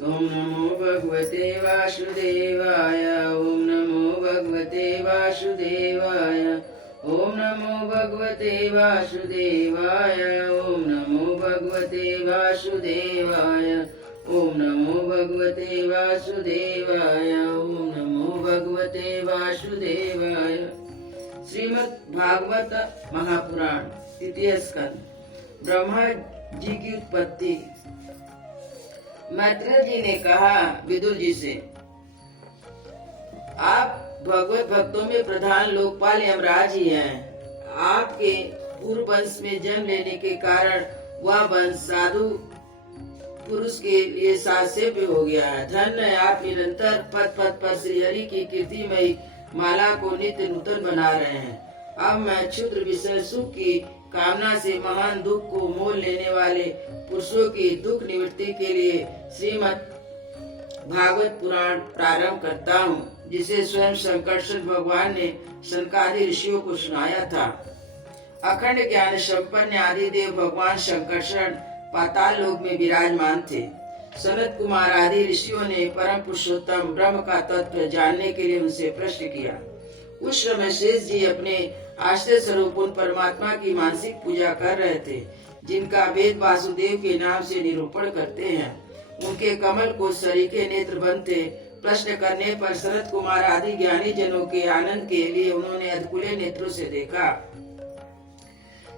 ओम नमो भगवते वासुदेवाय। ओम नमो भगवते वासुदेवाय। ओम नमो भगवते वासुदेवाय। ओम नमो भगवते वासुदेवाय। ओम नमो भगवते वासुदेवाय। ओम नमो भगवते वासुदेवाय। श्रीमद् भागवत महापुराण तृतीय स्कंद। ब्रह्मा जी की उत्पत्ति। मैत्रेय जी ने कहा विदुर जी से, आप भगवत भक्तों में प्रधान लोकपाल यमराज ही हैं। आपके पूर्व वंश में जन्म लेने के कारण वह वंश साधु पुरुष के लिए सासेव्य हो गया है। धन्य है, आप निरंतर पद पद पर श्री हरि की कीर्तिमयी माला को नित्य नूतन बना रहे हैं। अब मैं क्षुद्र विषय सुख की कामना से महान दुख को मोल लेने वाले पुरुषों की दुख निवृत्ति के लिए श्रीमद् भागवत पुराण प्रारंभ करता हूँ, जिसे स्वयं संकर्षण भगवान ने शनकादि ऋषियों को सुनाया था। अखंड ज्ञान संपन्न आदि देव भगवान संकर्षण पाताल लोक में विराजमान थे। सनत कुमार आदि ऋषियों ने परम पुरुषोत्तम ब्रह्म का तत्व जानने के लिए उनसे प्रश्न किया। उस समय शेष जी अपने आश्रय स्वरूप उन परमात्मा की मानसिक पूजा कर रहे थे, जिनका वेद वासुदेव के नाम से निरूपण करते हैं। उनके कमल को सरीखे नेत्र बंद थे। प्रश्न करने पर सनत कुमार आदि ज्ञानी जनों के आनंद के लिए उन्होंने अधकुले नेत्रों से देखा।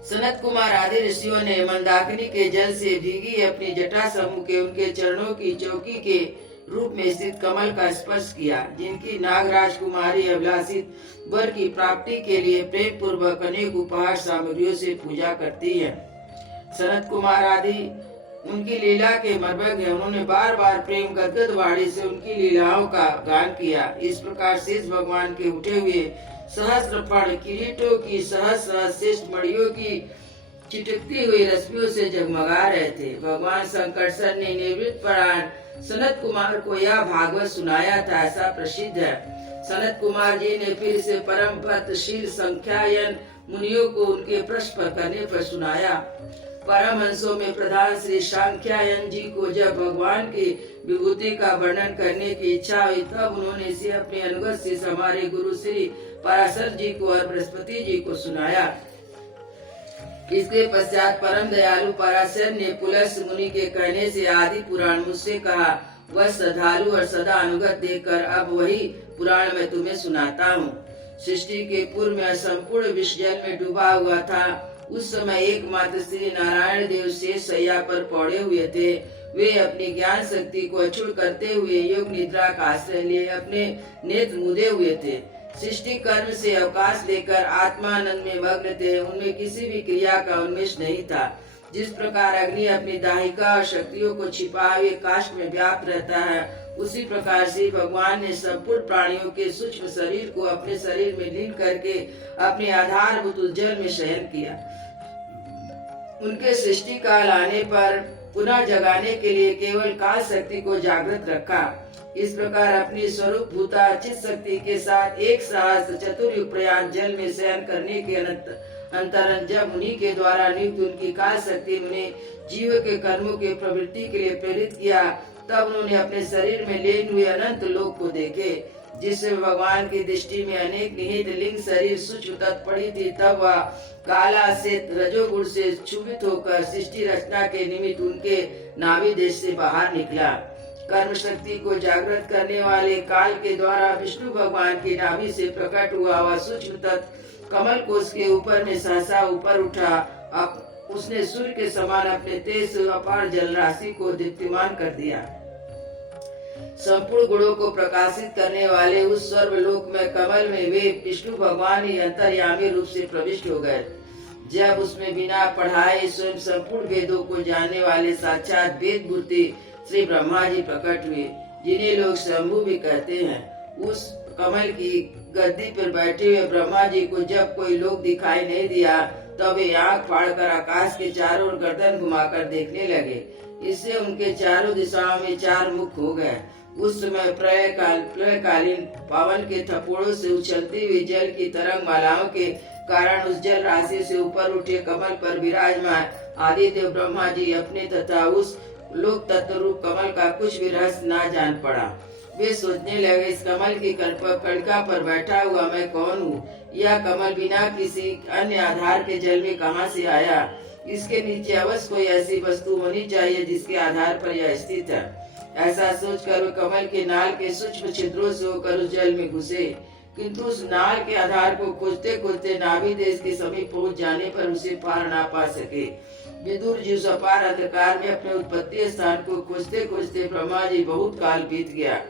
सनत कुमार आदि ऋषियों ने मंदाकिनी के जल से भीगी अपनी जटा समूह के उनके चरणों की चौकी के रूप में स्थित कमल का स्पर्श किया, जिनकी नागराज कुमारी अभिलाषित वर की प्राप्ति के लिए प्रेम पूर्वक अनेक उपहार सामग्रियों से पूजा करती है। सनत कुमार आदि उनकी लीला के मर्मज्ञ हैं। उन्होंने बार बार प्रेम गदगद वाणी से उनकी लीलाओं का गान किया। इस प्रकार शेष भगवान के उठे हुए सहस्त्र किरीटों की सहस्र श्रेष्ठ मणियों की चिटकती हुई रश्मियों से जगमगा रहे थे। भगवान संकर्षण ने निवृत्त प्राण सनत कुमार को यह भागवत सुनाया था, ऐसा प्रसिद्ध है। सनत कुमार जी ने फिर से परम भक्तशील संख्यायन मुनियों को उनके प्रश्न करने पर सुनाया। परमहंसों में प्रधान श्री सांख्यायन जी को जब भगवान की विभूति का वर्णन करने की इच्छा हुई, तब उन्होंने इसे अपने अनुगत से हमारे गुरु श्री पराशर जी को और बृहस्पति जी को सुनाया। इसके पश्चात परम दयालु पराशर ने पुलस मुनि के कहने से आदि पुराण मुझसे कहा। वह श्रद्धालु और सदा अनुगत देखकर अब वही पुराण मैं तुम्हें सुनाता हूँ। सृष्टि के पूर्व में संपूर्ण विश्व जल में डूबा हुआ था। उस समय एकमात्र श्री नारायण देव शेष शैया पर पड़े हुए थे। वे अपनी ज्ञान शक्ति को अक्षुण करते हुए योग निद्रा का आश्रय लिए अपने नेत्र मूंदे हुए थे। सृष्टि कर्म से अवकाश लेकर आत्मानंद में मग्न थे। उनमें किसी भी क्रिया का उन्मेष नहीं था। जिस प्रकार अग्नि अपनी दाहिका और शक्तियों को छिपाए हुए काष्ठ में व्याप्त रहता है, उसी प्रकार से भगवान ने संपूर्ण प्राणियों के सूक्ष्म शरीर को अपने शरीर में लीन करके अपने आधारभूत जल में शयन किया। उनके सृष्टि काल आने पर पुनः जगाने के लिए केवल काल शक्ति को जागृत रखा। इस प्रकार अपनी स्वरूप भूता चित शक्ति के साथ एक सहस्त्र चतुर्युग प्रयाण जल में शयन करने के अंतरन जब उन्हीं के द्वारा नियुक्त उनकी काल शक्ति उन्हें जीव के कर्मों के प्रवृत्ति के लिए प्रेरित किया, तब उन्होंने अपने शरीर में लीन हुए अनंत लोक को देखे, जिससे भगवान की दृष्टि में अनेक निहित लिंग शरीर सूक्ष्म तत्व पड़ी थी। तब वह काला से रजोगुण से क्षुभित होकर सृष्टि रचना के निमित्त उनके नाभि देश से बाहर निकला। कर्म शक्ति को जागृत करने वाले काल के द्वारा विष्णु भगवान की नाभि से प्रकट हुआ वह सूक्ष्म तत्व कमल कोश के ऊपर में सहसा ऊपर उठा। अब उसने सूर्य के समान अपने तेज से अपार जल राशि को दीप्तिमान कर दिया। संपूर्ण गुणों को प्रकाशित करने वाले उस स्वर्गलोक में कमल में वे विष्णु भगवान ही अंतर्यामी रूप से प्रविष्ट हो गए। जब उसमें बिना पढ़ाए स्वयं संपूर्ण वेदों को जानने वाले साक्षात वेद मूर्ति श्री ब्रह्मा जी प्रकट हुए, जिन्हें लोग शंभु भी कहते हैं। उस कमल की गद्दी पर बैठे हुए ब्रह्मा जी को जब कोई लोग दिखाई नहीं दिया, तब वे आंख फाड़कर आकाश के चारों ओर गर्दन घुमाकर देखने लगे। इससे उनके चारों दिशाओं में चार मुख हो गए। उस समय प्रलयकालीन पवन के थपोड़ों से उछलती हुई जल की तरंग मालाओं के कारण उस जल राशि से ऊपर उठे कमल पर विराजमान आदिदेव ब्रह्मा जी अपने तथा उस लोक तत्व रूप कमल का कुछ भी रहस्य ना जान पड़ा। वे सोचने लगे, इस कमल की कड़िका पर बैठा हुआ मैं कौन हूँ? यह कमल बिना किसी अन्य आधार के जल में कहाँ से आया? इसके नीचे अवश्य कोई ऐसी वस्तु होनी चाहिए जिसके आधार पर यह स्थित है। ऐसा सोचकर वे कमल के नाल के सूक्ष्म छिद्रों से होकर उस जल में घुसे, किंतु उस नाल के आधार को खोजते खोजते नाभि देश के समीप पहुंच जाने पर उसे पार ना पा सके। विदुर जी उस अपार अंधकार में अपने उत्पत्ति स्थान को खोजते खोजते ब्रह्मा जी बहुत काल बीत गया।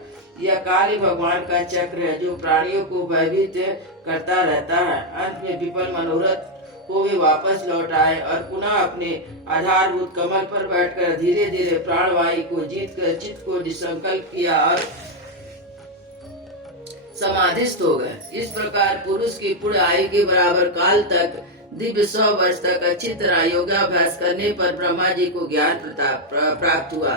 यह काल ही भगवान का चक्र है जो प्राणियों को भयभीत करता रहता है। अंत में विफल मनोरथ को वे वापस लौट आए और पुनः अपने आधारभूत कमल पर बैठकर धीरे धीरे प्राणवायु को जीत कर चित्त को संकल्प किया और समाधिस्थ हो गए। इस प्रकार पुरुष की पूर्ण आयु के बराबर काल तक दिव्य 100 वर्ष तक अच्छी तरह योगाभ्यास करने पर ब्रह्मा जी को ज्ञान प्राप्त हुआ।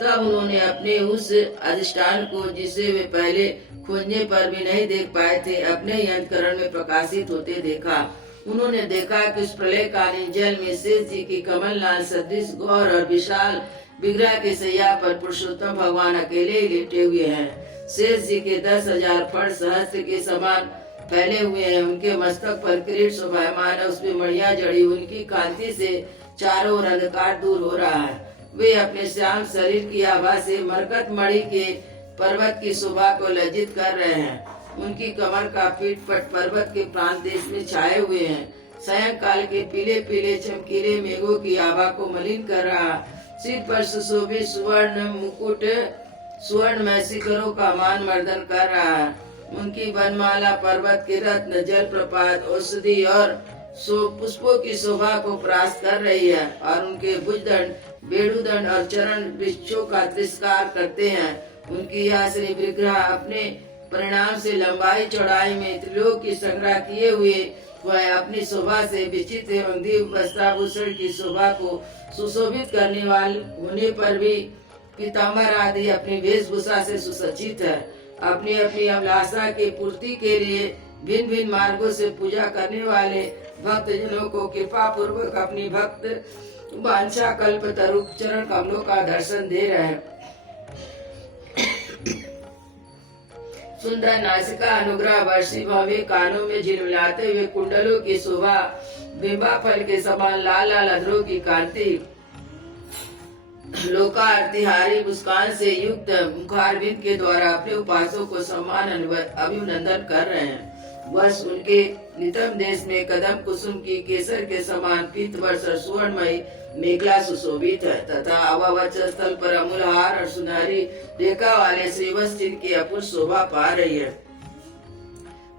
तब उन्होंने अपने उस अधिष्ठान को जिसे वे पहले खोजने पर भी नहीं देख पाए थे अपने ही अंतःकरण में प्रकाशित होते देखा। उन्होंने देखा कि उस प्रलयकालीन जल में शेष जी की कमलनाल सदृश गौर और विशाल विग्रह के सैया पर पुरुषोत्तम भगवान अकेले ही लेटे हुए हैं। शेष जी के 10,000 फण सहस्त्र के समान फैले हुए हैं। उनके मस्तक पर किरीट शोभायमान है, उसमें मणियां जड़ी, उनकी कांति से चारों ओर अंधकार दूर हो रहा है। वे अपने श्याम शरीर की आभा से मरकत मणि के पर्वत की शोभा को लज्जित कर रहे हैं। उनकी कमर का पीठ पट पर्वत के प्रांत देश में छाए हुए हैं। सायंकाल के पीले पीले चमकीले मेघों की आभा को मलिन कर रहा। सिर पर सुशोभित सुवर्ण मुकुट सुवर्णमय शिखरों का मान मर्दन कर रहा है। उनकी वनमाला पर्वत के रत्न जलप्रपात औषधि और पुष्पों की शोभा को परास्त कर रही है और उनके भुजदंड बेड़ुदंड और चरण वृक्षों का तिरस्कार करते हैं। उनकी यह श्री विग्रह अपने परिणाम से लंबाई चौड़ाई में त्रिलोक की संग्रह किए हुए वह अपनी शोभा से विचित्र एवं दिव्य वस्त्राभूषण की शोभा को सुशोभित करने वाले होने पर भी पीताम्बर आदि अपनी वेशभूषा से सुसज्जित है। अपनी अपनी अभिलाषा की पूर्ति के लिए भिन्न भिन्न मार्गों से पूजा करने वाले भक्त जनों को कृपा पूर्वक अपनी भक्त वांछा कल्प तरु चरण कमलों का दर्शन दे रहे हैं। सुंदर नासिका अनुग्रह वर्षी भव्य कानों में झिलमिलाते हुए कुंडलों की शोभा, बिंबा फल के समान लाल लाल अधरों की कांति, लोकार्तिहारी मुस्कान से युक्त मुखारविंद के द्वारा अपने उपासकों को सम्मान अभिनंदन कर रहे हैं। बस उनके नितम देश में कदम कुसुम की केसर के समान पीत वर्ष और सुवर्णमयी मेघला सुशोभित है तथा अवावच स्थल पर अमूलहार और सुनहरी रेखा वाले श्रीवत्स चिन्ह की अपूर्व शोभा पा रही है।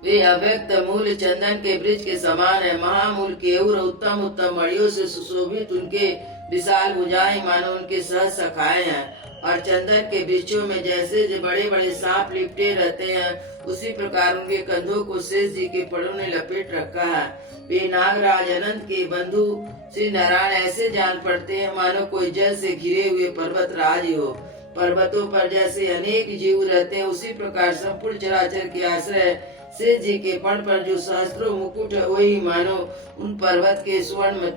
वे अव्यक्त मूल चंदन के वृक्ष के समान है। महामूल केऊर उत्तम उत्तम मणियों से सुशोभित उनके विशाल भुजाएं मानो उनके सह सखाए हैं और चंदन के वृक्षों में जैसे जो बड़े बड़े सांप लिपटे रहते हैं उसी प्रकार उनके कंधों को शेष जी के पड़ों ने लपेट रखा है। वे नागराज अनंत के बंधु श्री नारायण ऐसे जान पड़ते हैं मानो कोई जल से घिरे हुए पर्वत राज हो। पर्वतों पर जैसे अनेक जीव रहते हैं उसी प्रकार संपूर्ण चराचर के आश्रय शेष जी के पण पर जो सहस्त्रों मुकुट है वही मानो उन पर्वत के स्वर्ण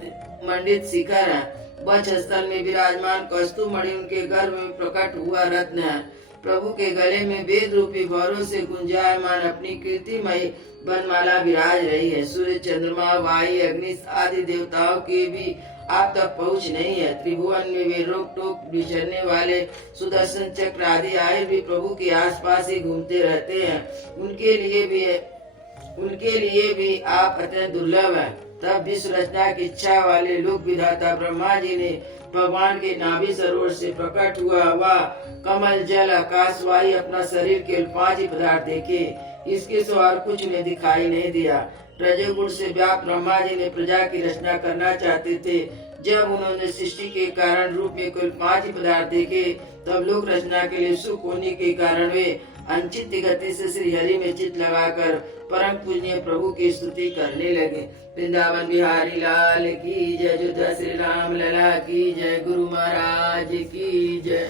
मंडित शिखर है। वक्ष स्थल में विराजमान कौस्तुभ मणि उनके गर्भ में प्रकट हुआ रत्न है। प्रभु के गले में वेद रूपी भौरों से गुंजायमान अपनी कीर्तिमयी वनमाला विराज रही है। सूर्य चंद्रमा वायु अग्नि आदि देवताओं के भी आप तक पहुँच नहीं है। त्रिभुवन में वे रोक टोक विचरने वाले सुदर्शन चक्र आदि आयुर भी प्रभु के आसपास ही घूमते रहते हैं। उनके लिए भी आप अत्यंत दुर्लभ है। तब विश्व रचना की इच्छा वाले लोक विधाता ब्रह्मा जी ने भगवान के नाभि सरोवर से प्रकट हुआ वह कमल जल आकाश वायु अपना शरीर केवल 5 ही पदार्थ देखे। इसके सिवा और कुछ उन्हें दिखाई नहीं दिया। रजोगुण से व्याप्त ब्रह्मा जी ने प्रजा की रचना करना चाहते थे। जब उन्होंने सृष्टि के कारण रूप में केवल 5 ही पदार्थ देखे तब लोक रचना के लिए सुख होने के कारण वे अनचित गति से श्री हरि में चित्त लगाकर परम पूजनीय प्रभु की स्तुति करने लगे। वृंदावन बिहारी लाल की जय। श्री राम लला की जय। गुरु महाराज की जय।